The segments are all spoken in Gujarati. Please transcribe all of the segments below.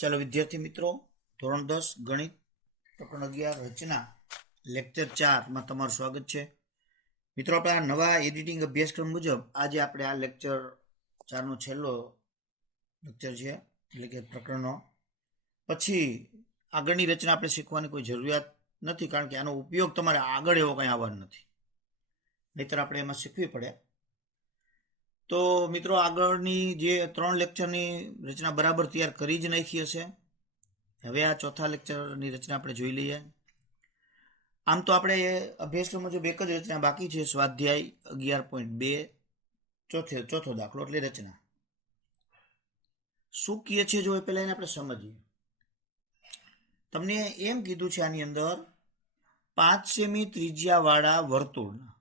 ચાલો વિદ્યાર્થી મિત્રો, ધોરણ 10 ગણિત પ્રકરણ 11 રચના લેક્ચર 4 માં તમારું સ્વાગત છે. મિત્રો, આપણા નવા એડિટિંગ અભ્યાસક્રમ મુજબ આજે આપણે આ લેક્ચર 4 નો છેલ્લો લેક્ચર છે, એટલે કે પ્રકરણનો. પછી આગળની રચના આપણે શીખવાની કોઈ જરૂરિયાત નથી, કારણ કે આનો ઉપયોગ તમારે આગળ એવો કંઈ આવવાનો નથી, નહીતર આપણે એમાં શીખવી પડે. તો મિત્રો, આગળની જે 3 લેક્ચરની રચના બરાબર તૈયાર કરી જ નાખી હશે. હવે આ ચોથા લેક્ચરની રચના આપણે જોઈ લઈએ. આમ તો આપણે અભ્યાસક્રમ મુજબ એક જ રચના બાકી છે, સ્વાધ્યાય 11.2 ચોથો દાખલો એટલે રચના. શું કહે છે જો એ પહેલા એને આપણે સમજીએ. તમને એમ કીધું છે આની અંદર 5 સેમી ત્રિજ્યાવાળા વર્તુળના,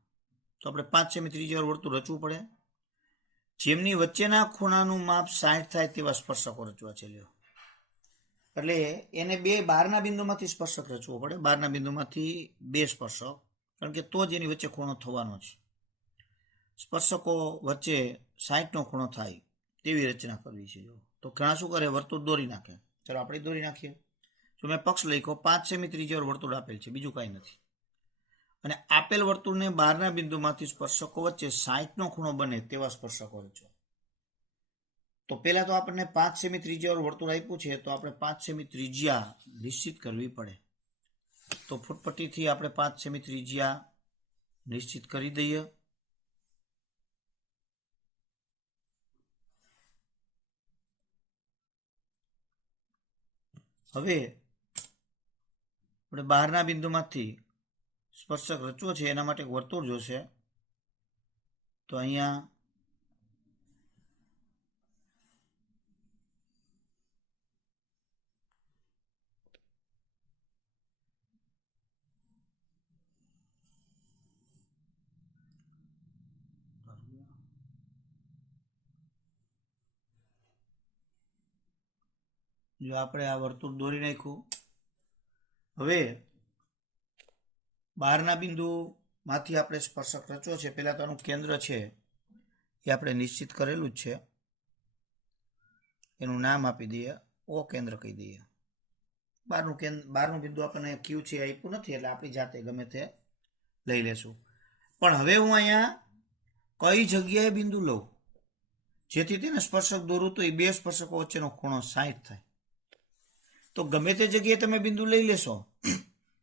તો આપણે 5 સેમી ત્રિજ્યાવાળું વર્તુળ રચવું પડે, જેમની વચ્ચેના ખૂણાનું માપ 60 થાય તેવા સ્પર્શકો રચવા છે. એટલે એને બે બહારના બિંદુમાંથી સ્પર્શક રચવો પડે, બહારના બિંદુમાંથી બે સ્પર્શક, કારણ કે તો જ એની વચ્ચે ખૂણો થવાનો છે. સ્પર્શકો વચ્ચે 60નો ખૂણો થાય તેવી રચના કરવી છે. તો ઘણા શું કરે, વર્તુળ દોરી નાખે. ચાલો આપણે દોરી નાખીએ. જો મેં પક્ષ લખ્યો, 5 સેમી ત્રિજ્યાવાળું વર્તુળ આપેલ છે, બીજું કાંઈ નથી. અને આપેલ વર્તુળને બહારના બિંદુમાંથી સ્પર્શકો વચ્ચે 60નો ખૂણો બને તેવા સ્પર્શકો રચો. તો પહેલા તો આપણને 5 સેમી ત્રિજ્યાવાળું વર્તુળ આપ્યું છે, તો આપણે 5 સેમી ત્રિજ્યા નિશ્ચિત કરવી પડે. તો ફૂટપટ્ટીથી આપણે 5 સેમી ત્રિજ્યા નિશ્ચિત કરી દઈએ. હવે આપણે બહારના બિંદુમાંથી સ્પર્શક રચવો છે, એના માટે વર્તુળ જોશે. તો અહીંયા જો આપણે આ વર્તુળ દોરી નાખ્યું. હવે બહારના બિંદુમાંથી આપણે સ્પર્શક રચવો છે. પહેલા તો આનું કેન્દ્ર છે એ આપણે નિશ્ચિત કરેલું જ છે, એનું નામ આપી દઈએ, ઓ કેન્દ્ર કહી દઈએ. બહારનું બિંદુ આપણને ક્યુ છે આપ્યું નથી, એટલે આપણી જાતે ગમે તે લઈ લેશું. પણ હવે હું અહીંયા કઈ જગ્યાએ બિંદુ લઉં જેથી તેને સ્પર્શક દોરું તો એ બે સ્પર્શકો વચ્ચેનો ખૂણો 60 થાય. તો ગમે તે જગ્યાએ તમે બિંદુ લઈ લેશો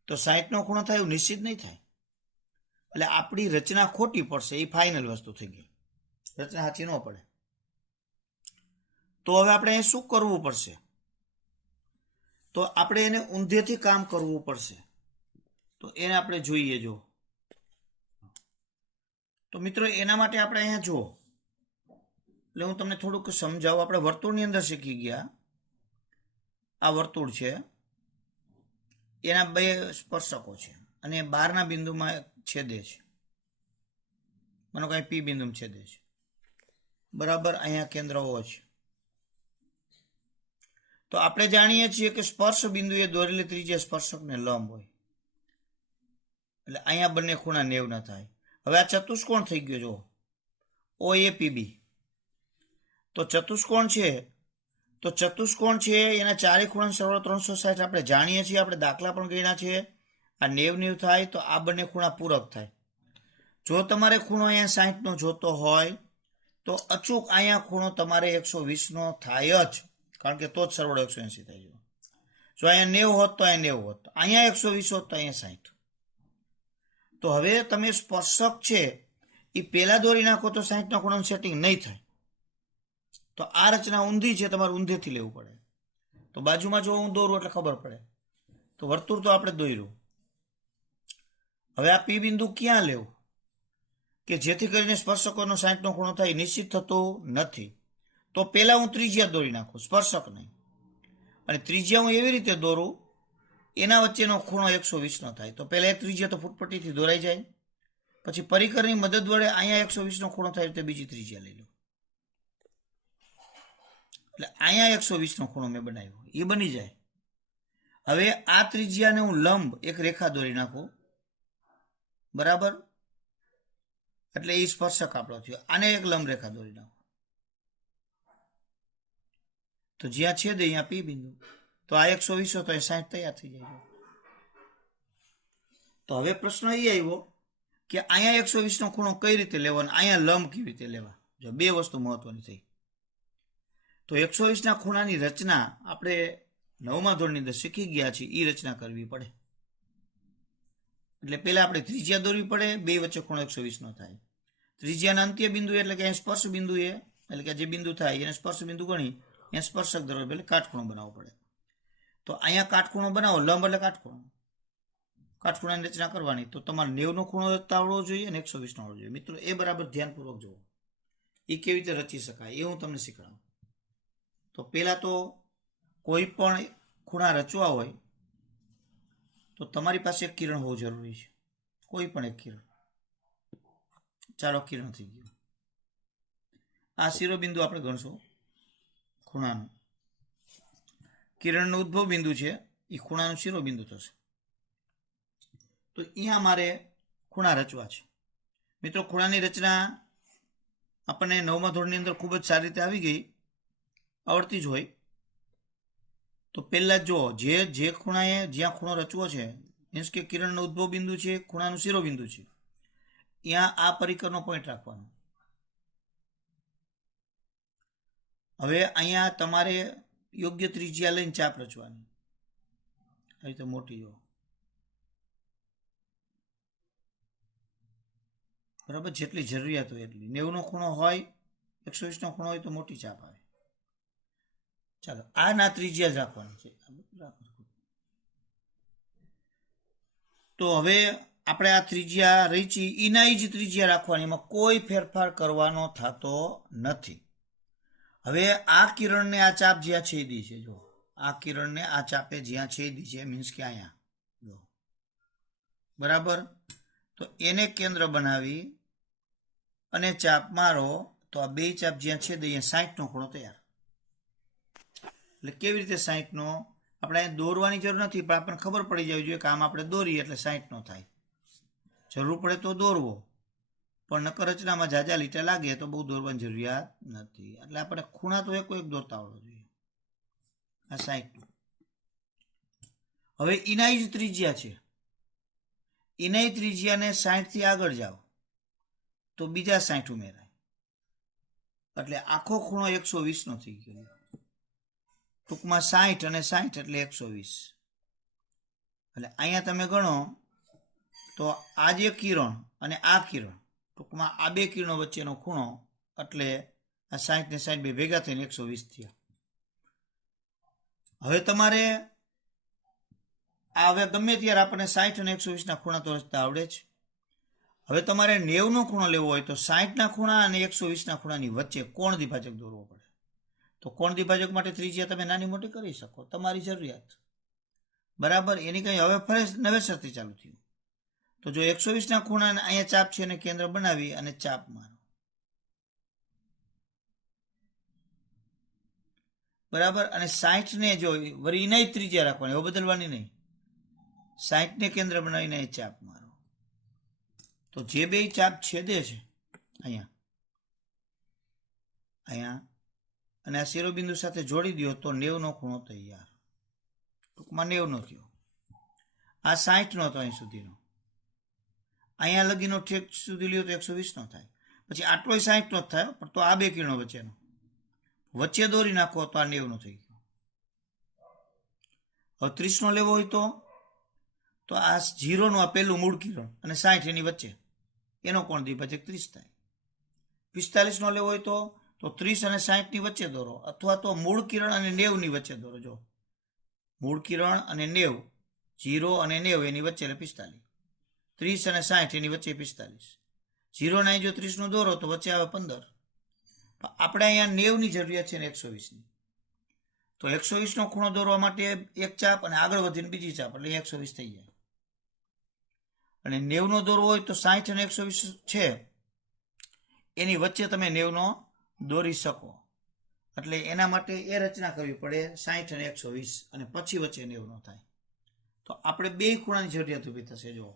તો 60નો ખૂણો થાય એવું નિશ્ચિત નહીં થાય. એટલે આપણી રચના ખોટી પડશે, એ ફાઇનલ વસ્તુ થઈ ગઈ, રચના સાચી ન પડે. તો હવે આપણે શું કરવું પડશે? તો આપણે એને ઊંધેથી કામ કરવું પડશે. તો એને આપણે જોઈએ. જો તો મિત્રો, એના માટે આપણે અહીંયા જુઓ, એટલે હું તમને થોડુંક સમજાવું. આપણે વર્તુળની અંદર શીખી ગયા, આ વર્તુળ છે, એના બે સ્પર્શકો છે અને બહારના બિંદુમાં છેદે છે. માનો કાંઈ પી બિંદુમાં છેદે છે, બરાબર. અહીંયા કેન્દ્ર ઓ છે. તો આપણે જાણીએ છીએ કે સ્પર્શ બિંદુએ દોરેલી ત્રિજ્યા સ્પર્શકને લંબ હોય, એટલે અહીંયા બંને ખૂણા 90 ના થાય. હવે આ ચતુષ્કોણ થઈ ગયો, જો ઓ એ પીબી. તો ચતુષ્કોણ છે, એના ચારે ખૂણા સરવાળો 360 આપણે જાણીએ છીએ, આપણે દાખલા પણ ગણ્યા છે. આ 90 થાય તો આ બંને ખૂણા પૂરક થાય. જો તમારે ખૂણો અહીંયા 60નો જોતો હોય તો અચૂક અહીંયા ખૂણો તમારે 120નો થાય જ, કારણ કે તો જ સરવાળો 180 થાય. જો અહીંયા 90 હોત તો અહીંયા 90 હોત, અહીંયા 120 હોત તો અહીંયા 60. તો હવે તમે સ્પર્શક છે એ પહેલા દોરી નાખો તો 60ના ખૂણાનું સેટિંગ નહીં થાય. તો આ રચના ઊંધી છે, તમારે ઊંધેથી લેવું પડે. તો બાજુમાં જો હું દોરું એટલે ખબર પડે. તો વર્તુળ તો આપણે દોર્યું. હવે આ પી બિંદુ ક્યાં લેવું કે જેથી કરીને સ્પર્શકોનો 60નો ખૂણો થાય નિશ્ચિત થતો નથી? તો પહેલા હું ત્રિજ્યા દોરી નાખું, સ્પર્શક નહીં. અને ત્રિજ્યા હું એવી રીતે દોરું, એના વચ્ચેનો ખૂણો 120નો થાય. તો પહેલા એક ત્રિજ્યા તો ફૂટપટ્ટીથી દોરાઈ જાય, પછી પરિકરની મદદ વડે અહીંયા 120નો ખૂણો થાય તો બીજી ત્રિજ્યા લઈ લો. એટલે અહીંયા 120નો ખૂણો મેં બનાવ્યો, એ બની જાય. હવે આ ત્રિજ્યાને હું લંબ એક રેખા દોરી નાખું, બરાબર. એટલે એ સ્પર્શક આપણો થયો. આને એક લંબ રેખા દોરી નાખો. તો જ્યાં છેદે અહીંયા પી બિંદુ, તો આ 120 તો 60 તૈયાર થઈ જાય. તો હવે પ્રશ્ન એ આવ્યો કે અહીંયા 120 ખૂણો કઈ રીતે લેવો અને અહીંયા લંબ કેવી રીતે લેવા. જો બે વસ્તુ મહત્વની થઈ. તો 120 ખૂણાની રચના આપણે 9મા ધોરણની અંદર શીખી ગયા છીએ, એ રચના કરવી પડે. એટલે પહેલા આપણે ત્રિજ્યા દોરવી પડે, બે વચ્ચે ખૂણો 120 થાય. ત્રિજ્યાના અંત્ય બિંદુ એટલે કે સ્પર્શ બિંદુ એટલે કે જે બિંદુ થાય એને સ્પર્શ બિંદુ ગણી એને સ્પર્શક દોરવો એટલે કાટખૂણો બનાવવો પડે. તો અહીંયા કાટખૂણો બનાવો, લંબ એટલે કાટખૂણો, કાટખૂણાની રચના કરવાની. તો તમારે 90નો ખૂણો આવડવો જોઈએ અને 120નો આવડવો જોઈએ. મિત્રો એ બરાબર ધ્યાનપૂર્વક જુઓ, એ કેવી રીતે રચી શકાય એ હું તમને શીખવાડું. તો પહેલા તો કોઈ પણ ખૂણા રચવા હોય તો તમારી પાસે એક કિરણ હોવું જરૂરી છે, કોઈ પણ એક કિરણ. ચાલો કિરણ થઈ ગયું. આ શિરોબિંદુ આપણે ગણશું ખૂણાનું. કિરણનું ઉદ્ભવ બિંદુ છે એ ખૂણાનું શિરોબિંદુ થશે. તો અહીંયા મારે ખૂણા રચવા છે. મિત્રો ખૂણાની રચના આપણને 9મા ધોરણની અંદર ખૂબ જ સારી રીતે આવી ગઈ, આવડતી જ હોય. તો પહેલાં જો જે ખૂણાએ જ્યાં ખૂણો રચવો છે, મીન્સ કે કિરણનો ઉદ્ભવ બિંદુ છે, ખૂણાનું શિરોબિંદુ છે, ત્યાં આ પરિકરનો પોઈન્ટ રાખવાનો. હવે અહીંયા તમારે યોગ્ય ત્રિજ્યા લઈને ચાપ રચવાની, આવી રીતે મોટી જો, બરાબર, જેટલી જરૂરિયાત હોય એટલી. 90નો ખૂણો હોય, 120નો ખૂણો હોય તો મોટી ચાપ આવે. ચાલો આ ના ત્રિજ્યા જ રાખવાની છે. તો હવે આપણે આ ત્રિજ્યા રચી એના જ ત્રિજ્યા રાખવાની, એમાં કોઈ ફેરફાર કરવાનો થતો નથી. હવે આ કિરણને આ ચાપ જ્યાં છેદી છે, જો આ કિરણને આ ચાપે જ્યાં છેદી છે, મીન્સ કે અહીંયા જો, બરાબર. તો એને કેન્દ્ર બનાવી અને ચાપ મારો તો આ બે ચાપ જ્યાં છેદે અહીંયા 60નો ખૂણો તૈયાર. એટલે કેવી રીતે 60નો? આપણે અહીંયા દોરવાની જરૂર નથી, પણ આપણને ખબર પડી જવી જોઈએ કે આમ આપણે દોરીએ એટલે 60નો થાય. જરૂર પડે તો દોરવો, પણ નકર રચનામાં ઝાઝા લીટા લાગે તો બહુ દોરવાની જરૂરિયાત નથી. એટલે આપણે ખૂણા તો એક દોરતા આવડવો જોઈએ. આ 60. હવે એના જ ત્રિજ્યા છે, એના ત્રિજ્યાને 60 થી આગળ જાઓ તો બીજા 60 ઉમેરાય, એટલે આખો ખૂણો 120નો થઈ ગયો. ટૂંકમાં 60 અને 60 એટલે 120. એટલે અહીંયા તમે ગણો તો આ જે કિરણ અને આ કિરણ, ટૂંકમાં આ બે કિરણો વચ્ચેનો ખૂણો, એટલે આ 60 ને 60 બે ભેગા થઈને 120 થયા. હવે તમારે આ હવે ગમે ત્યારે આપણને 60 અને 120ના ખૂણા તો રચતા આવડે છે. હવે તમારે 90નો ખૂણો લેવો હોય તો 60ના ખૂણા અને 120ના ખૂણાની વચ્ચે કોણ દ્વિભાજક દોરવો પડે. તો કોણ દ્વિભાજક માટે ત્રિજ્યા તમે નાની મોટી કરી શકો, તમારી જરૂરિયાત, બરાબર. એની કંઈ હવે ફરી નવેસરથી ચાલુ થયું. તો જો 120ના ખૂણાને અહીંયા ચાપ છે એને કેન્દ્ર બનાવી અને ચાપ મારો, બરાબર. અને 60ને જો વળી એના ત્રિજ્યા રાખવાની, હવે બદલવાની નહીં. 60ને કેન્દ્ર બનાવીને એ ચાપ મારો, તો જે બે ચાપ છેદે છે અહીંયા અહીંયા અને આ શિરોબિંદુ સાથે જોડી દો તો 90નો ખૂણો તૈયાર. ટૂંકમાં 90નો થયો. આ 60નો હતો અહીં સુધીનો, અહીંયા લગીનો ઠેક સુધી લ્યો તો 120નો થાય. પછી આટલો 60નો જ થાય, પણ તો આ બે કિરણો વચ્ચેનો વચ્ચે દોરી નાખો તો આ 90નો થઈ ગયો. હવે 30નો લેવો હોય તો આ 0નું આ પહેલું મૂળ કિરણ અને 60 એની વચ્ચે એનો કોણ દ્વિભાજક 30 થાય. 45નો લેવો હોય તો 30 અને 60ની વચ્ચે દોરો, અથવા તો મૂળ કિરણ અને 90ની વચ્ચે દોરો. જો મૂળ કિરણ અને 90, 0 અને 90 એની વચ્ચે એટલે 45. 30 અને 60 એની વચ્ચે 45. 0 ને જો 30નું દોરો તો વચ્ચે આવે 15. આપણે અહીંયા 90ની જરૂરિયાત છે ને 120ની. તો 120નો ખૂણો દોરવા માટે એક ચાપ અને આગળ વધીને બીજી ચાપ, એટલે 120 થઈ જાય. અને 90નો દોરવો હોય તો 60 અને 120 છે એની વચ્ચે તમે 90નો દોરી શકો. એટલે એના માટે એ રચના કરવી પડે 60 અને 120, અને પછી વચ્ચે 90નો થાય. તો આપણે બે ખૂણાની જરૂરિયાત ઊભી થશે. જો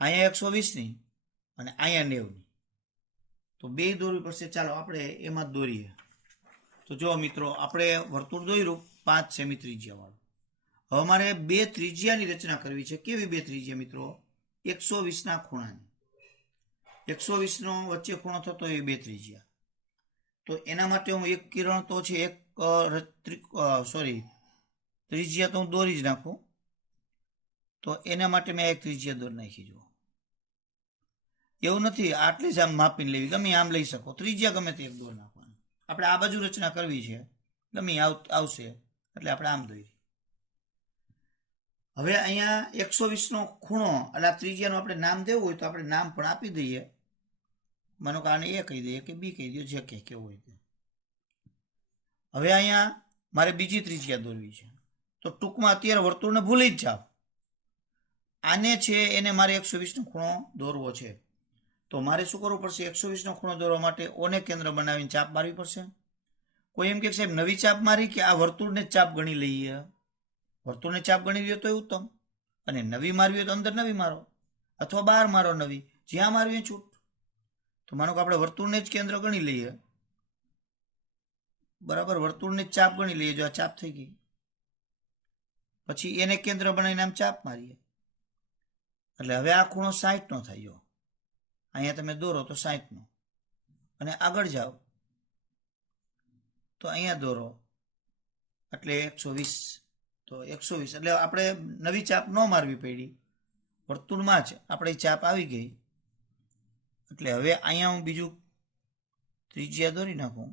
અહીંયા 120ની અને અહીંયા 90ની, તો બે દોરવી પડશે. ચાલો આપણે એમાં જ દોરીએ. તો તો જો મિત્રો આપણે વર્તુળ દોર્યું 5 સેમી ત્રિજ્યાવાળું. હવે મારે બે ત્રિજ્યાની રચના કરવી છે. કેવી બે ત્રિજ્યા મિત્રો? 120 ખૂણાની. 120 નો વચ્ચે ખૂણો થતો એ બે ત્રિજ્યા. તો એના માટે હું એક કિરણ તો છે એક ત્રિજ્યા તો હું દોરી જ નાખું. તો એના માટે મેં એક ત્રિજ્યા દોરી નાખી. જુઓ, એવું નથી આટલી જ આમ માપીને લેવી, ગમે આમ લઈ શકો. ત્રિજ્યા ગમે તે એક દોર નાખવાની. આપણે આ બાજુ રચના કરવી છે, ગમે આવશે એટલે આપણે આમ દોરી. હવે અહીંયા 120 નો ખૂણો એટલે આ ત્રિજ્યાનું આપણે નામ દેવું હોય તો આપણે નામ પણ આપી દઈએ. માનો કે આને એ કહી દઈએ કે બી કહી દઈએ, જે કે કેવું હોય તે. હવે અહીંયા મારે બીજી ત્રિજ્યા દોરવી છે. તો ટૂંકમાં અત્યારે વર્તુળને ભૂલી જ જાઓ. આને છે એને મારે 120 નો ખૂણો દોરવો છે. તો મારે શું કરવું પડશે? 120 નો ખૂણો દોરવા માટે ઓને કેન્દ્ર બનાવીને ચાપ મારવી પડશે. કોઈ એમ કે સાહેબ નવી ચાપ મારી કે આ વર્તુળને ચાપ ગણી લઈએ? વર્તુળને ચાપ ગણી લ્યો તો એ ઉત્તમ. અને નવી મારવી હોય તો અંદર નવી મારો અથવા બહાર મારો નવી, જ્યાં મારવી છૂટ. તો માનો કે આપણે વર્તુળને જ કેન્દ્ર ગણી લઈએ. બરાબર, વર્તુળને જ ચાપ ગણી લઈએ. જો આ ચાપ થઈ ગઈ, પછી એને કેન્દ્ર બનાવીને આમ ચાપ મારીએ એટલે હવે આ ખૂણો 60 નો થાય. અહીંયા તમે દોરો તો 60 નો, અને આગળ જાઓ તો અહીંયા દોરો એટલે 120. તો 120 એટલે આપણે નવી ચાપ ન મારવી પડી, વર્તુળમાં જ આપણે ચાપ આવી ગઈ. એટલે હવે અહીંયા હું બીજું ત્રિજ્યા દોરી નાખું.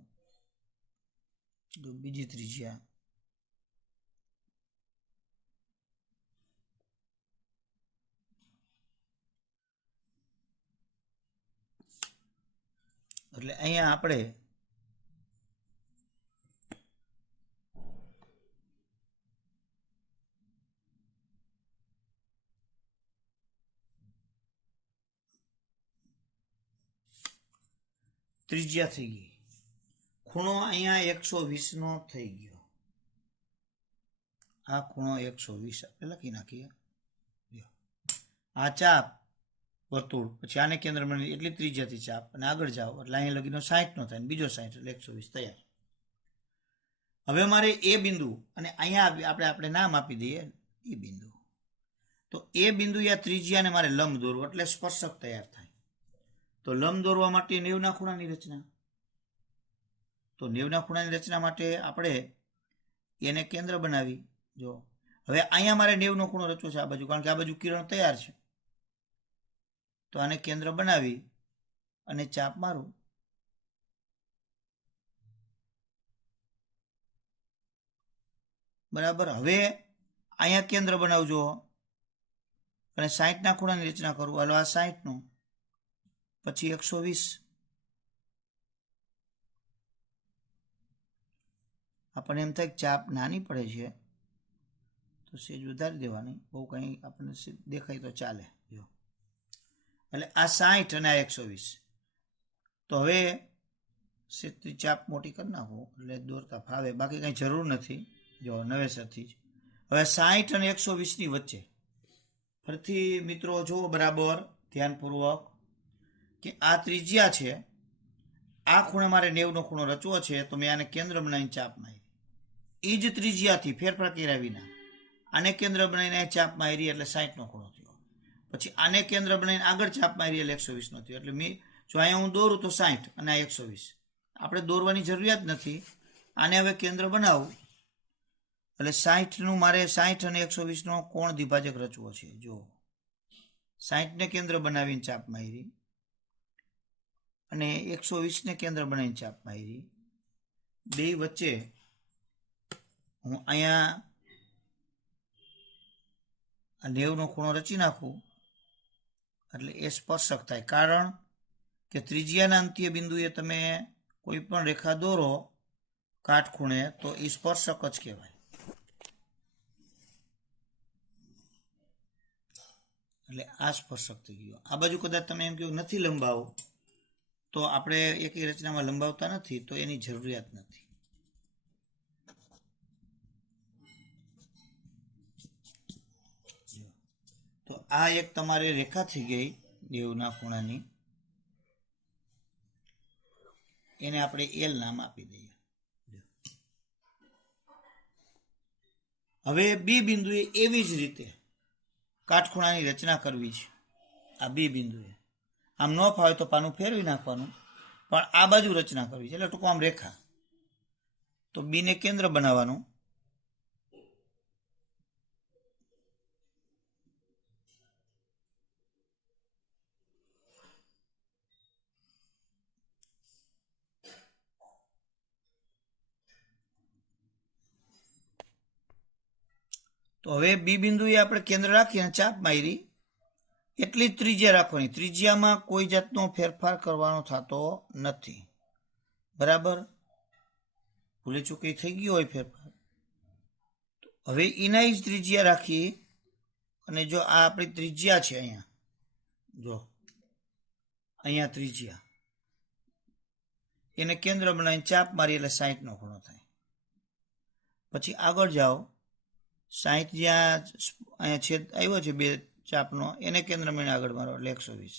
બીજી ત્રિજ્યા એટલે અહીંયા આપણે ત્રિજ્યા થઈ ગઈ. ખૂણો અહીંયા 120 નો થઈ ગયો. આ ખૂણો 120 આપણે લખી નાખીએ. આ ચાપ વર્તુળ, પછી આને કેન્દ્ર બની એટલી ત્રિજ્યાથી ચાપ, અને આગળ જાઓ એટલે અહીંયા લગીનો 60 નો થાય, બીજો 60 એટલે 120 તૈયાર. હવે મારે એ બિંદુ અને અહીંયા આપણે નામ આપી દઈએ એ બિંદુ. તો એ બિંદુ યા ત્રિજ્યાને મારે લંબ દોરવું એટલે સ્પર્શક તૈયાર થાય. તો લંબ દોરવા માટે 90 ખૂણાની રચના. તો 90 ખૂણાની રચના માટે આપણે એને કેન્દ્ર બનાવી. જો હવે અહીંયા મારે 90 નો ખૂણો રચવો છે આ બાજુ, કારણ કે આ બાજુ કિરણ તૈયાર છે. તો આને કેન્દ્ર બનાવી અને ચાપ મારું. બરાબર, હવે અહીંયા કેન્દ્ર બનાવજો અને 60 ના ખૂણાની રચના કરું. હાલો આ 60 નો, પછી 120. આપણને એમ થાય ચાપ નાની પડે છે તો સેજ વધારી દેવાની, બહુ કંઈ આપણને દેખાય તો ચાલે. જો એટલે આ 60 અને આ 120. તો હવે સીધી ચાપ મોટી કરી નાખો એટલે દોરતા ફાવે, બાકી કંઈ જરૂર નથી. જો નવેસરથી જ હવે 60 અને 120 ની વચ્ચે ફરીથી મિત્રો જુઓ બરાબર ધ્યાનપૂર્વક કે આ ત્રિજ્યા છે. આ ખૂણે મારે 90 નો ખૂણો રચવો છે. તો મેં આને કેન્દ્ર બનાવીને ચાપ મારી. એ જ ત્રિજ્યાથી ફેરફાર કર્યા વિના આને કેન્દ્ર બનાવીને ચાપ મારી એટલે 60 નો ખૂણો થયો. પછી આને કેન્દ્ર બનાવીને આગળ ચાપ મારી એટલે 120 નો થયો. એટલે જો અહીંયા હું દોરું તો 60 અને આ 120. આપણે દોરવાની જરૂરિયાત નથી. આને હવે કેન્દ્ર બનાવું એટલે 60 નું મારે 60 અને 120 નો કોણ દ્વિભાજક રચવો છે. જો 60 ને કેન્દ્ર બનાવીને ચાપ મારી અને 120 ને કેન્દ્ર બનાવીને ચાપ મારી. બે વચ્ચે હું અહીંયા 90 નો ખૂણો રચી નાખું એટલે એ સ્પર્શક થાય. કારણ કે ત્રિજ્યાના અંત્ય બિંદુએ તમે કોઈ પણ રેખા દોરો કાટખૂણે તો એ સ્પર્શક જ કહેવાય. એટલે આ સ્પર્શક થઈ ગયો. આ બાજુ કદાચ તમે એમ કહ્યું નથી લંબાવો, તો આપણે એક રચનામાં લંબાવતા નથી તો એની જરૂરિયાત નથી. તો આ એક તમારી રેખા થઈ ગઈ 90 ના ખૂણાની. એને આપણે એલ નામ આપી દઈએ. હવે બી બિંદુએ એવી જ રીતે કાટખૂણાની રચના કરવી છે. આ બી બિંદુએ આમ ન ફાવે તો પાનું ફેરવી નાખવાનું, પણ આ બાજુ રચના કરવી છે, એટલે ટૂંકો આમ રેખા. તો બીને કેન્દ્ર બનાવવાનું. તો હવે બી બિંદુએ આપણે કેન્દ્ર રાખીને ચાપ મારી, એટલી જ ત્રિજ્યા રાખવાની. ત્રિજ્યામાં કોઈ જાતનો ફેરફાર કરવાનો થતો નથી. બરાબર? ભૂલે ચૂકી થઈ ગયો હોય ફેરફાર. હવે એના જ ત્રિજ્યા રાખી, અને જો આ આપણી ત્રિજ્યા છે, અહીંયા જો અહીંયા ત્રિજ્યા, એને કેન્દ્ર બનાવીને ચાપ મારી એટલે 60નો ખૂણો થાય. પછી આગળ જાઓ, 60 જ્યાં અહીંયા છેદ આવ્યો છે બે ચાપનો, એને કેન્દ્ર બનાવીને આગળ મારો એટલે 120.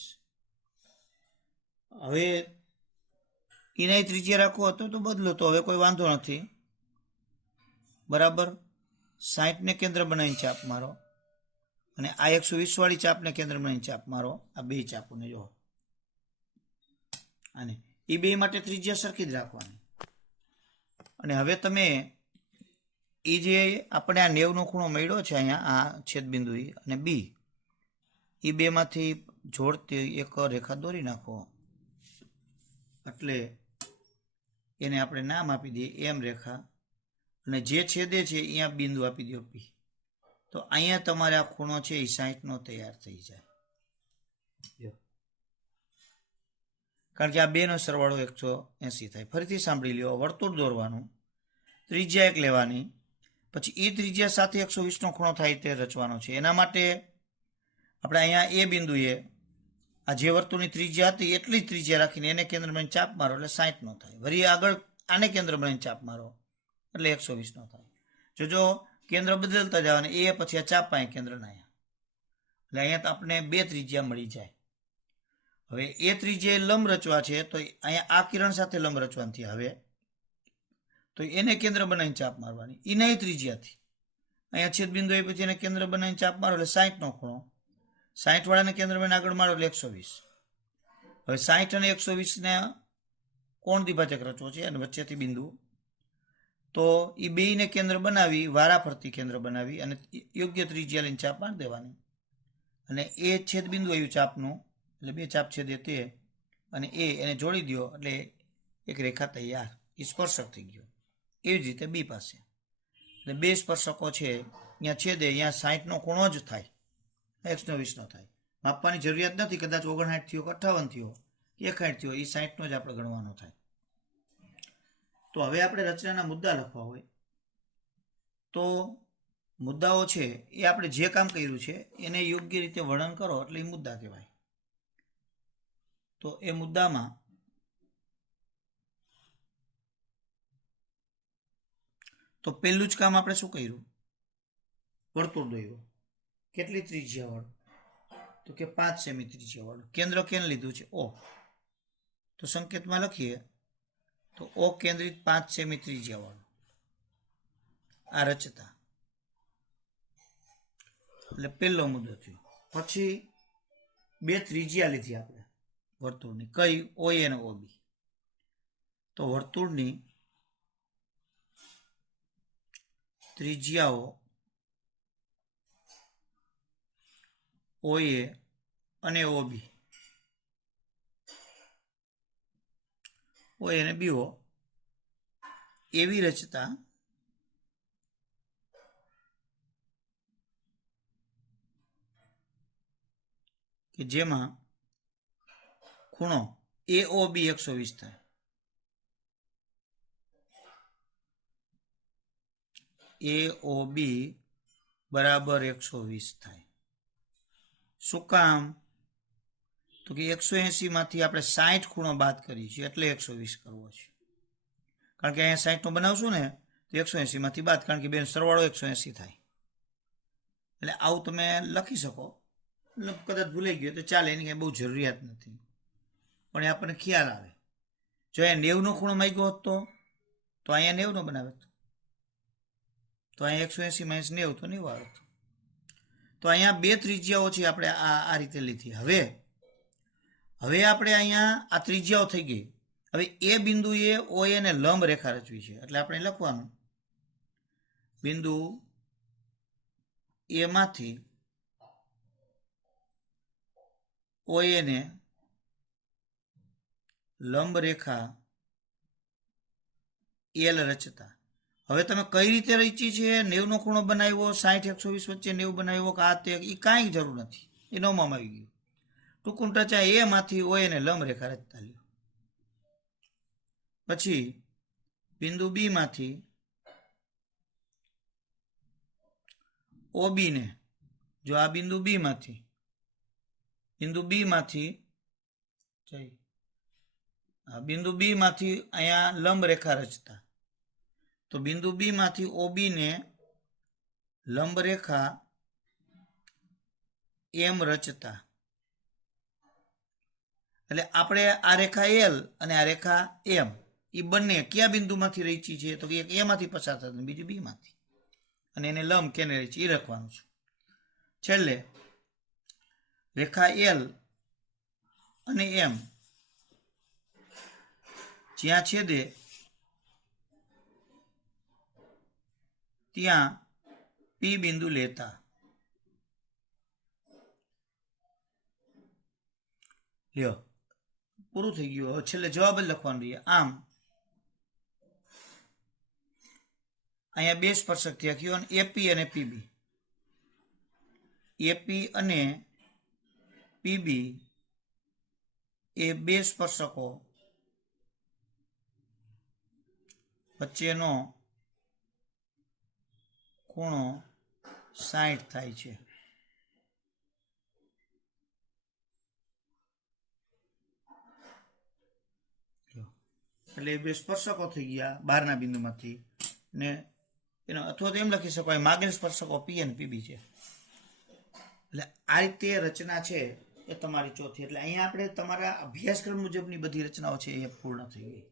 હવે એના ત્રિજ્યા રાખવો હતો તો બદલો, તો હવે કોઈ વાંધો નથી. બરાબર? 60ને કેન્દ્ર બનાવીને ચાપ મારો, અને આ 120 વાળી ચાપને કેન્દ્ર બનાવીને ચાપ મારો. આ બે ચાપોને જો, અને એ બે માટે ત્રિજ્યા સરખી જ રાખવાની. અને હવે તમે એ જે આપણે આ 90નો ખૂણો મળ્યો છે અહીંયા, આ છેદબિંદુ અને બી, એ બેમાંથી જોડતી એક રેખા દોરી નાખો. એટલે એને આપણે નામ આપી દઈએ એમ રેખા, અને જે છેદે છે અહીંયા બિંદુ આપી દો પી. તો અહીંયા તમારે આ ખૂણો છે એ 60નો તૈયાર થઈ જાય. કારણ કે આ બેનો સરવાળો 180 થાય. ફરીથી સાંભળી લ્યો. વર્તુળ દોરવાનું, ત્રિજ્યા 1 લેવાની, પછી એ ત્રિજ્યા સાથે 120નો ખૂણો થાય તે રચવાનો છે. એના માટે આપણે અહીંયા એ બિંદુએ આ જે વર્તુળની ત્રિજ્યા હતી એટલી જ ત્રિજ્યા રાખીને એને કેન્દ્ર બનાવીને ચાપ મારો એટલે 60નો થાય. વળી આગળ આને કેન્દ્ર બનાવીને ચાપ મારો એટલે 120નો થાય. જો કેન્દ્ર બદલતા જવાને એ પછી આ ચાપ પાસે કેન્દ્રના અહીંયા, એટલે અહીંયા તો આપણે બે ત્રિજ્યા મળી જાય. હવે એ ત્રિજ્યાએ લંબ રચવા છે, તો અહીંયા આ કિરણ સાથે લંબ રચવાની. હવે તો એને કેન્દ્ર બનાવીને ચાપ મારવાની એના ત્રિજ્યાથી. અહીંયા છેદબિંદુ એ પછી એને કેન્દ્ર બનાવીને ચાપ મારો એટલે 60નો ખૂણો. 60 વાળાને કેન્દ્ર બનાવીને આગળ મારો એટલે 120. હવે 60 અને 120ને કોણ દ્વિભાજક રચવો છે અને વચ્ચેથી બિંદુ, તો એ બેયને કેન્દ્ર બનાવી, વારા ફરતી કેન્દ્ર બનાવી અને યોગ્ય ત્રિજ્યા લઈને ચાપ મારી દેવાની. અને એ છેદબિંદુ આવ્યું ચાપનું, એટલે બે ચાપ છેદે તે, અને એને જોડી દો એટલે એક રેખા તૈયાર, એ સ્પર્શક થઈ ગયો. એવી જ રીતે બી પાસે એટલે બે સ્પર્શકો છે, અહીંયા છેદે, અહીંયા 60નો ખૂણો જ થાય, 120નો થાય. માપવાની જરૂરિયાત નથી, કદાચ 59 થયો કે 58 થયો કે 61 થયો, એ 60નો જ આપણે ગણવાનો થાય. તો હવે આપણે રચનાના મુદ્દા લખવા હોય તો મુદ્દાઓ છે એ આપણે જે કામ કર્યું છે એને યોગ્ય રીતે વર્ણન કરો એટલે એ મુદ્દા કહેવાય. તો એ મુદ્દામાં તો પહેલું જ કામ આપણે શું કર્યું? વર્તુળ દોર્યું. કેટલી ત્રિજ્યા વાળું? તો કે 5 સેમી ત્રિજ્યા વાળું. કેન્દ્ર કેન લીધું છે? O. તો સંકેતમાં લખીએ તો O કેન્દ્રિત 5 સેમી ત્રિજ્યા વાળું આ રચતા. એટલે પહેલો મુદ્દો થયો. પછી બે ત્રિજ્યા લીધી આપણે વર્તુળની. કઈ? OA અને OB. તો વર્તુળની ત્રિજ્યાઓ OA અને OB, OA અને BO એવી રચતા કે જેમાં ખૂણો AOB 120 થાય. AOB બરાબર 120 થાય. શું કામ? તો કે 180 માંથી આપણે 60 ખૂણો બાદ કરીએ છીએ એટલે 120 કરવો છે. કારણ કે અહીંયા 60નો બનાવશું ને તો 180 માંથી બાદ, કારણ કે બેનો સરવાળો 180 થાય. એટલે આવું તમે લખી શકો. કદાચ ભૂલાઈ ગયો તો ચાલે, એની કંઈ બહુ જરૂરિયાત નથી, પણ એ આપણને ખ્યાલ આવે. જો અહીંયા 90નો ખૂણો માંગ્યો હોત તો અહીંયા 90નો બનાવે. તો અહીંયા 180 માઇનસ 90 તો 90 આવે. તો અહીંયા બે ત્રિજ્યાઓ છે આપણે આ રીતે લીધી. હવે આપણે અહીંયા આ ત્રિજ્યાઓ થઈ ગઈ. હવે એ બિંદુએ OA ને લંબ રેખા રચવી છે એટલે આપણે લખવાનું બિંદુ એ માંથી OA ને લંબ રેખા L રચતા. હવે તમે કઈ રીતે રચી છે, 90 નો ખૂણો બનાવ્યો, 60 120 વચ્ચે 90 બનાવ્યો કે આ તે, એ કાંઈ જરૂર નથી, એ 9માં આવી ગયું. ટૂંકું ટચા એ માંથી OA ને લંબ રેખા રચતા લ્યો. પછી બિંદુ બી માંથી OB ને, જો આ બિંદુ બી માંથી બિંદુ બી માંથી અહીંયા લંબ રેખા રચતા. તો બિંદુ બી માંથી OB ને લંબ રેખા M રચતા. એટલે આપણે આ રેખા L અને આ રેખા M એ બંને કયા બિંદુમાંથી રચી છે, તો એક A માંથી પસાર થતા, બીજું B માંથી, અને એને લંબ કેને રચી એ લખવાનું છે. છેલ્લે રેખા L અને M જ્યાં છેદે ત્યાં P બિંદુ લેતા. લ્યો પૂરું થઈ ગયું. હવે છેલ્લે જવાબ જ લખવાનું રહીએ. આમ અહીંયા બે સ્પર્શક થયા કયો, AP અને PB. AP અને PB એ બે સ્પર્શકો વચ્ચેનો ખૂણો 60 થાય છે. એટલે બે સ્પર્શકો થઈ ગયા બહારના બિંદુમાંથી, ને એનો અથવા તો એમ લખી શકાય માગેલ સ્પર્શકો P અને PB છે. એટલે આ રીતે રચના છે એ તમારી ચોથી. એટલે અહીંયા આપણે તમારા અભ્યાસક્રમ મુજબની બધી રચનાઓ છે એ પૂર્ણ થઈ ગઈ.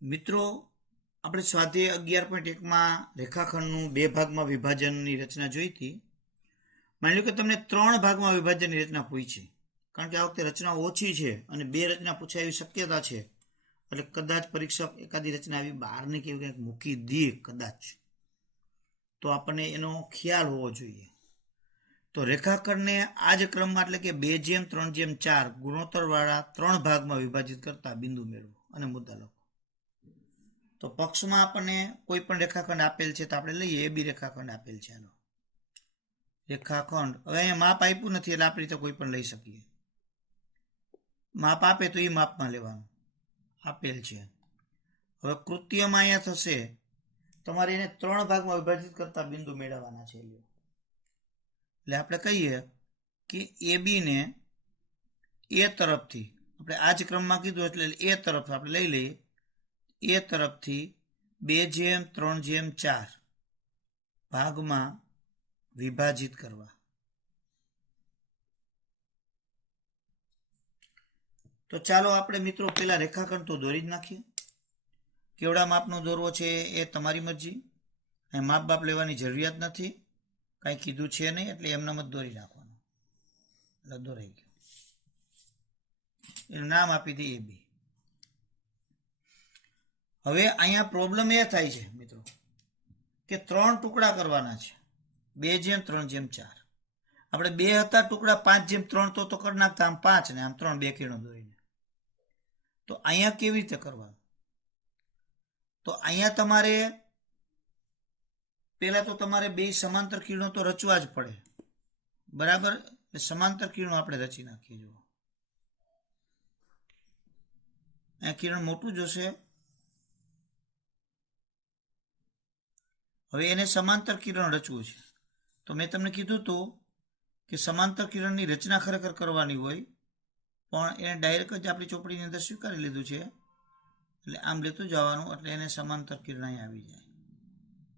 મિત્રો, આપણે સ્વાધ્યાય 11.1માં રેખાખંડનું 2 ભાગમાં વિભાજનની રચના જોઈ હતી. માની લો કે તમને 3 ભાગમાં વિભાજનની રચના પૂછી, કારણ કે આ વખતે રચના ઓછી છે અને 2 રચના પૂછાય એવી શક્યતા છે. એટલે કદાચ પરીક્ષક એકાદી રચના આવી બહારની કેવી કંઈક મૂકી દે કદાચ, તો આપણને એનો ખ્યાલ હોવો જોઈએ. તો રેખાખંડને આ જ ક્રમમાં એટલે કે 2:3:4 ગુણોત્તરવાળા 3 ભાગમાં વિભાજિત કરતા બિંદુ મેળવો અને મુદ્દા લખો. તો પક્ષમાં આપણને કોઈ પણ રેખાખંડ આપેલ છે તો આપણે લઈએ. AB રેખાખંડ આપેલ છે. હાલો રેખાખંડ, હવે અહીંયા માપ આપ્યું નથી એટલે આપણે રીતે કોઈ પણ લઈ શકીએ. માપ આપે તો એ માપમાં લેવાનું આપેલ છે. હવે કૃત્યમાં અહીંયા થશે તમારે એને 3 ભાગમાં વિભાજિત કરતા બિંદુ મેળવવાના છે. એટલે આપણે કહીએ કે AB ને A તરફથી, આપણે આ જ ક્રમમાં કીધું એટલે A તરફ આપણે લઈ લઈએ. A તરફથી 2:3:4 ભાગમાં વિભાજિત કરવા. તો ચાલો આપણે મિત્રો પેલા રેખાખંડ તો દોરી જ નાખીએ. કેવડા માપનો દોરવો છે એ તમારી મરજી, અહીં માપ બાપ લેવાની જરૂરિયાત નથી, કાંઈ કીધું છે નહીં, એટલે એમનામ જ દોરી નાખવાનું. એટલે દોરાઈ ગયું. એનું નામ આપી દઈએ AB. હવે અહીંયા પ્રોબ્લેમ એ થાય છે મિત્રો કે 3 ટુકડા કરવાના છે 2:3:4. આપણે 2 હતા ટુકડા 5:3 તો કરી નાખતા, આમ 5 ને આમ 3, 2 કિરણો દોરીને. તો અહીંયા કેવી રીતે કરવાનું? તો અહીંયા તમારે પહેલા તો તમારે 2 સમાંતર કિરણો તો રચવા જ પડે, બરાબર? સમાંતર કિરણો આપણે રચી નાખીએ. જુઓ અહીંયા કિરણ મોટું જશે. હવે એને સમાંતર કિરણ રચવું છે. તો મેં તમને કીધું હતું કે સમાંતર કિરણની રચના ખરેખર કરવાની હોય, પણ એને ડાયરેક્ટ જ આપણી ચોપડીની અંદર સ્વીકારી લીધું છે. એટલે આમ લેતું જવાનું, એટલે એને સમાંતર કિરણ અહીં આવી જાય,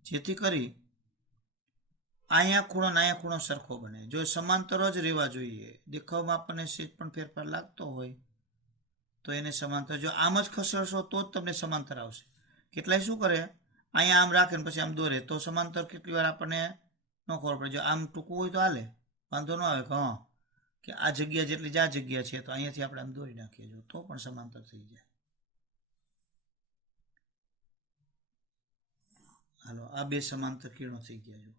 જેથી કરી અહીંયા ખૂણો ને અહીંયા ખૂણો સરખો બને. જો સમાંતર જ રહેવા જોઈએ, દેખાવમાં આપણને સેજ પણ ફેરફાર લાગતો હોય તો એને સમાંતર. જો આમ જ ખસેડશો તો જ તમને સમાંતર આવશે. કેટલાય શું કરે, અહીંયા આમ રાખે ને પછી આમ દોરે તો સમાંતર કેટલી વાર આપણને ન ખબર પડે. જો આમ ટૂંકું હોય તો હાલે, વાંધો ન આવે કે આ જગ્યા જેટલી જ આ જગ્યા છે તો અહીંયાથી આપણે આમ દોરી નાખીએ જો તો પણ સમાંતર થઈ જાય. હાલો આ બે સમાંતર કિરણો થઈ ગયા જો.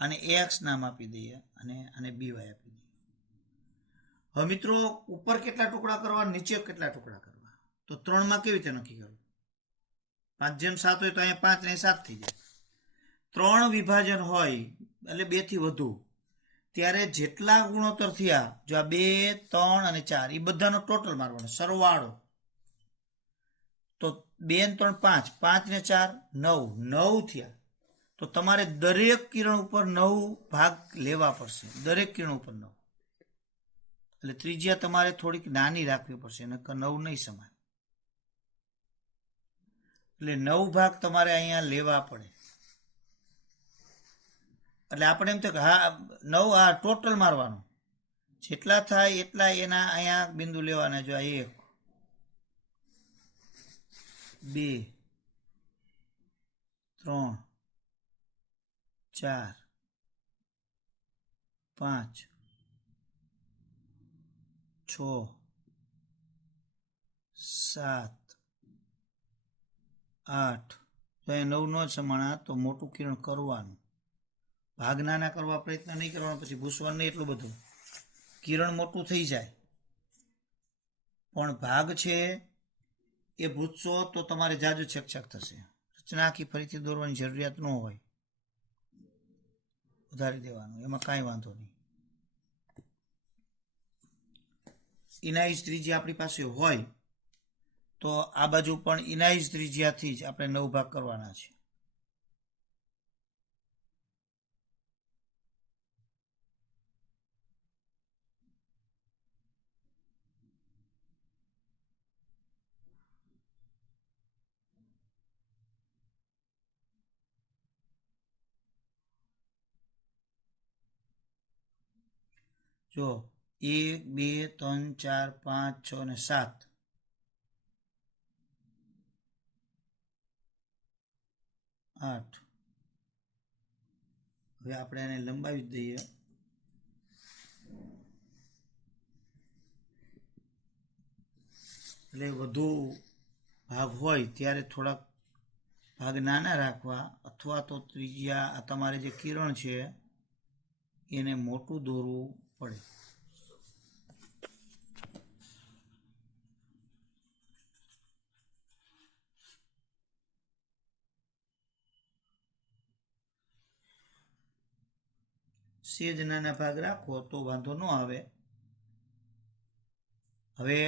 આને એક્સ નામ આપી દઈએ અને આને બીવાય આપી દઈએ. હવે મિત્રો ઉપર કેટલા ટુકડા કરવા, નીચે કેટલા ટુકડા કરવા, તો 3માં કેવી રીતે નક્કી કરવું? 5/7 હોય તો અહીંયા 5 ને 7 થઈ જાય. 3 વિભાજન હોય એટલે 2 થી વધુ ત્યારે જેટલા ગુણોત્તર થયા, જો આ 2, 3 અને 4 એ બધાનો ટોટલ મારવાનો સરવાળો. તો 2 ને 3 5, 5 ને 4 9, 9 થયા. તો તમારે દરેક કિરણ ઉપર 9 ભાગ લેવા પડશે, દરેક કિરણ ઉપર 9. એટલે ત્રિજ્યા તમારે થોડીક નાની રાખવી પડશે, નકર 9 નહીં સમાય. એટલે 9 ભાગ તમારે અહીંયા લેવા પડે. એટલે આપણે એમ થાય કે હા 9 આ ટોટલ મારવાનું, જેટલા થાય એટલા એના અહીંયા બિંદુ લેવાના. જો 1, 2, 3, 4, 5, 6, 7, 8. તો એ 9 નો સમાણા તો મોટું કિરણ કરવાનું. ભાગ નાના કરવા પ્રયત્ન નહીં કરવાનો, પછી ભૂસવાનું નહીં એટલું બધું. કિરણ મોટું થઈ જાય પણ ભાગ છે એ ભૂસશો તો તમારે જાજુ છેકછાક થશે. રચના આખી ફરીથી દોરવાની જરૂરિયાત ન હોય, વધારી દેવાનું, એમાં કાંઈ વાંધો નહીં. ઇનાઇઝ ત્રિજ્યા આપણી પાસે હોય તો આ બાજુ પણ ઇનાઇઝ ત્રિજ્યાથી જ આપણે 9 ભાગ કરવાના છે. જો 1, 2, 3, 4, 5, 6 અને 7. 8. હવે આપણે એને લંબાવી દઈએ. એટલે વધુ ભાગ હોય ત્યારે થોડાક ભાગ નાના રાખવા, અથવા તો ત્રિજ્યા તમારે જે કિરણ છે એને મોટું દોરવું પડે. સેજ નાના ભાગ રાખો તો વાંધો ન આવે. હવે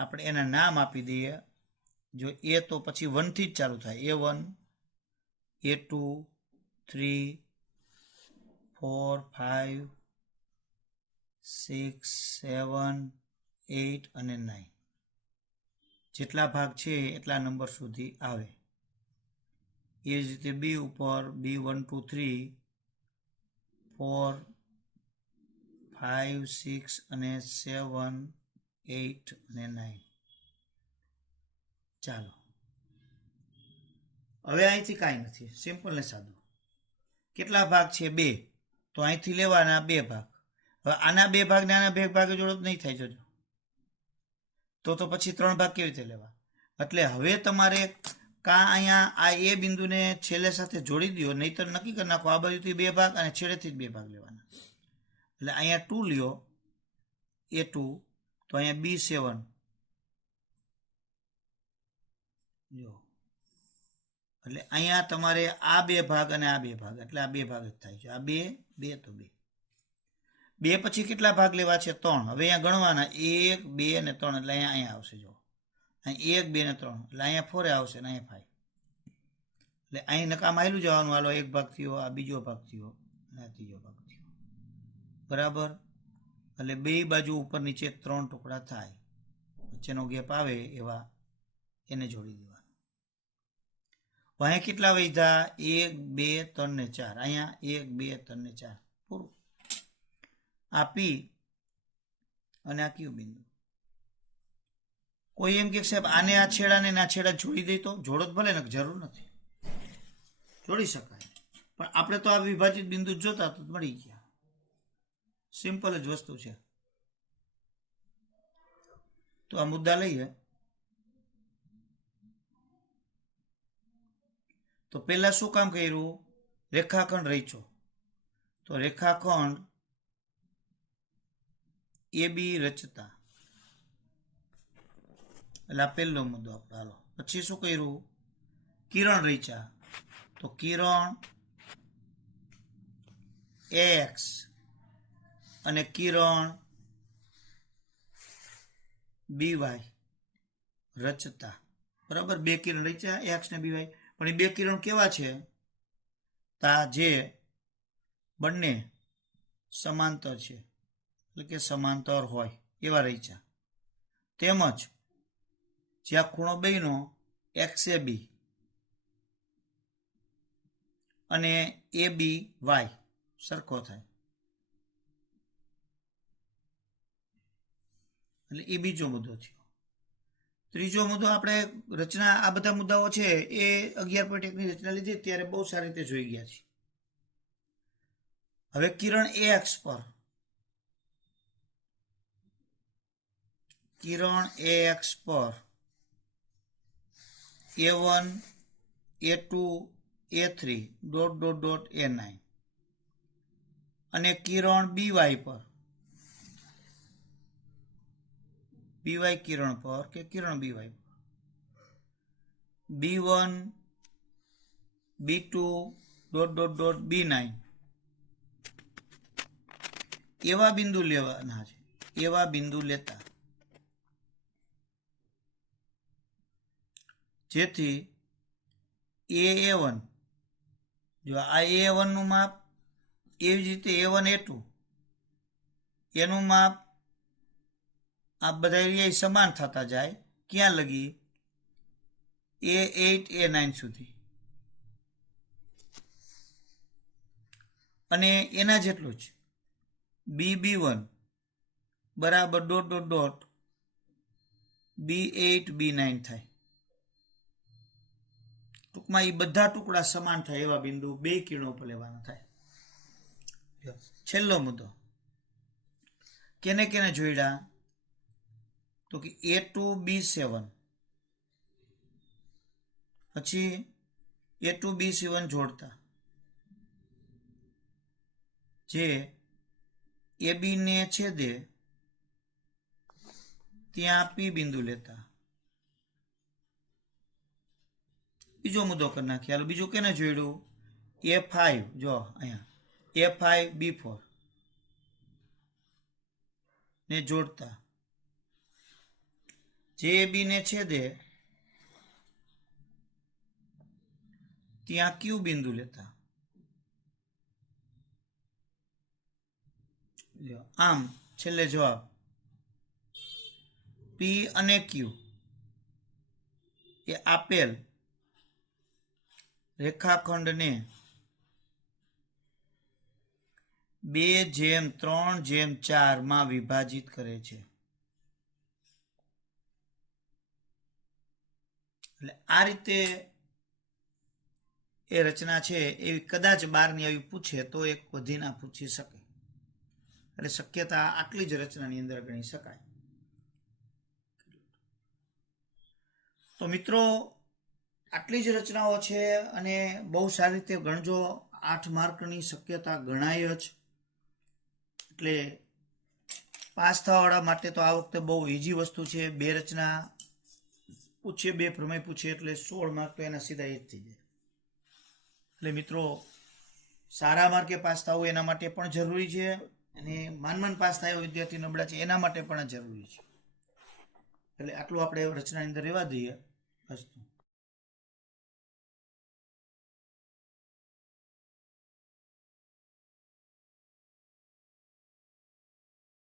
આપણે એના નામ આપી દઈએ. જો એ તો પછી 1 થી જ ચાલુ થાય. A1, A2, 3, 4, 5, 6, 7, 8 અને 9. જેટલા ભાગ છે એટલા નંબર સુધી આવે. એ જ રીતે B ઉપર B1, 2, 3, 4, 5, 6 અને 7, 8 અને 9. ચાલો હવે અહીંથી કાંઈ નથી, સિમ્પલ ને સાદું. કેટલા ભાગ છે? 2. તો અહીંથી લેવાના 2 ભાગ. હવે આના 2 ભાગ ને આના 2 ભાગ જોડો નહીં થાય. જોજો તો પછી 3 ભાગ કેવી રીતે લેવા? એટલે હવે તમારે કાં અહીંયા આ એ બિંદુને છેલ્લે સાથે જોડી દો, નહીતર નક્કી કરી નાખો આ બાજુથી 2 ભાગ અને છેડેથી જ 2 ભાગ લેવાના. એટલે અહીંયા 2 લ્યો, A2, તો અહીંયા B7 જો. એટલે અહીંયા તમારે આ 2 ભાગ અને આ 2 ભાગ, એટલે આ 2 ભાગ જ થાય છે. આ 2, 2 તો 2. 2 પછી કેટલા ભાગ લેવા છે? 3. હવે અહીંયા ગણવાના 1, 2 અને 3. એટલે અહીંયા આવશે જો, અહીં 1, 2 ને 3. એટલે અહીંયા 4 આવશે ને અહીંયા 5. એટલે અહીં નકામ આવેલું જવાનું. હાલો 1 ભાગ થયો, આ બીજો ભાગ થયો અને આ ત્રીજો ભાગ થયો. બરાબર. એટલે 2 બાજુ ઉપર નીચે 3 ટુકડા થાય, વચ્ચેનો ગેપ આવે એવા એને જોડી દેવાનું. અહીંયા કેટલા વધ્યા? 1, 2, 3 ને 4. અહીંયા 1, 2, 3 ને 4. પૂરું. આ P અને આ Q બિંદુ. કોઈ એમ કે સાહેબ આને આ છેડા ને આ છેડા જોડી દઈ તો જોડો જ ભલે ને, જરૂર નથી, જોડી શકાય, પણ આપણે તો આ વિભાજિત બિંદુ જોતા તો મળી ગયા. સિમ્પલ જ વસ્તુ છે. તો આ મુદ્દા લઈએ. તો પહેલા શું કામ કર્યું? રેખાખંડ રચ્યો. તો રેખાખંડ AB રચતા, એટલે આ પહેલો મુદ્દો આપણે. હાલો પછી શું કર્યું? કિરણ રચ્યા. તો કિરણ X અને કિરણ BY રચતા. બરાબર, બે કિરણ રચ્યા, X ને BY. પણ એ બે કિરણ કેવા છે? તા જે બંને સમાંતર છે, એટલે કે સમાંતર હોય એવા રચ્યા. તેમજ જ્યાં ખૂણો બેનો XAB અને ABY સરખો થાય, એટલે એ બીજો મુદ્દો થયો. ત્રીજો મુદ્દો આપણે રચના, આ બધા મુદ્દાઓ છે એ 11.1ની રચના લીધી ત્યારે બહુ સારી રીતે જોઈ ગયા છે. હવે કિરણ AX પર, કિરણ AX પર A1 A2 A3 dot dot dot A9 અને કિરણ BY પર, BY કિરણ પર કે કિરણ BY પર B1 B2 dot dot dot B9 એવા બિંદુ લેવાના છે. એવા બિંદુ લેતા જેથી A1, જો આ A1 નું માપ, એવી જ રીતે A1 A2 એનું માપ આ બધા સમાન થતા જાય. ક્યાં લગી? A8 A9 સુધી, અને એના જેટલું જ B1 બરાબર dot dot dot B8 B9 થાય. ટૂંકમાં એ બધા ટુકડા સમાન થાય એવા બિંદુ બે કિરણો પર લેવાના થાય. છેલ્લો મુદ્દો, કેને કેને જોડ્યા? તો કે A2 B7 પછી A2 B7 જોડતા, જે AB ને છેદે ત્યાં P બિંદુ લેતા. બીજો મુદ્દો કરી નાખીએ. હાલો બીજું કેને જોડ્યું? A5, જો અહીંયા A5 B4 ને જોડતા, જે AB ને છેદે ત્યાં Q બિંદુ લેતા. આમ છેલ્લે જવાબ P અને Q એ આપેલ રેખાખંડને 2:3:4 માં વિભાજિત કરે છે. એટલે આ રીતે એ રચના છે એવી કદાચ 12ની આવી પૂછે તો એક વધી ના પૂછી શકે. એટલે શક્યતા આટલી જ રચનાની અંદર ગણી શકાય. તો મિત્રો આટલી જ રચનાઓ છે અને બહુ સારી રીતે ગણજો. 8 માર્કની શક્યતા ગણાય જ. એટલે પાસ થવાવાળા માટે તો આ વખતે બહુ ઇઝી વસ્તુ છે. 2 રચના પૂછે, 2 પ્રમેય પૂછે એટલે 16 માર્ક તો એના સીધા જ થઈ જાય. એટલે મિત્રો સારા માર્કે પાસ થવું એના માટે પણ જરૂરી છે, અને માનમાન પાસ થાય વિદ્યાર્થી નબળા છે એના માટે પણ જરૂરી છે. એટલે આટલું આપણે રચનાની અંદર રહેવા દઈએ. અસ્તુ.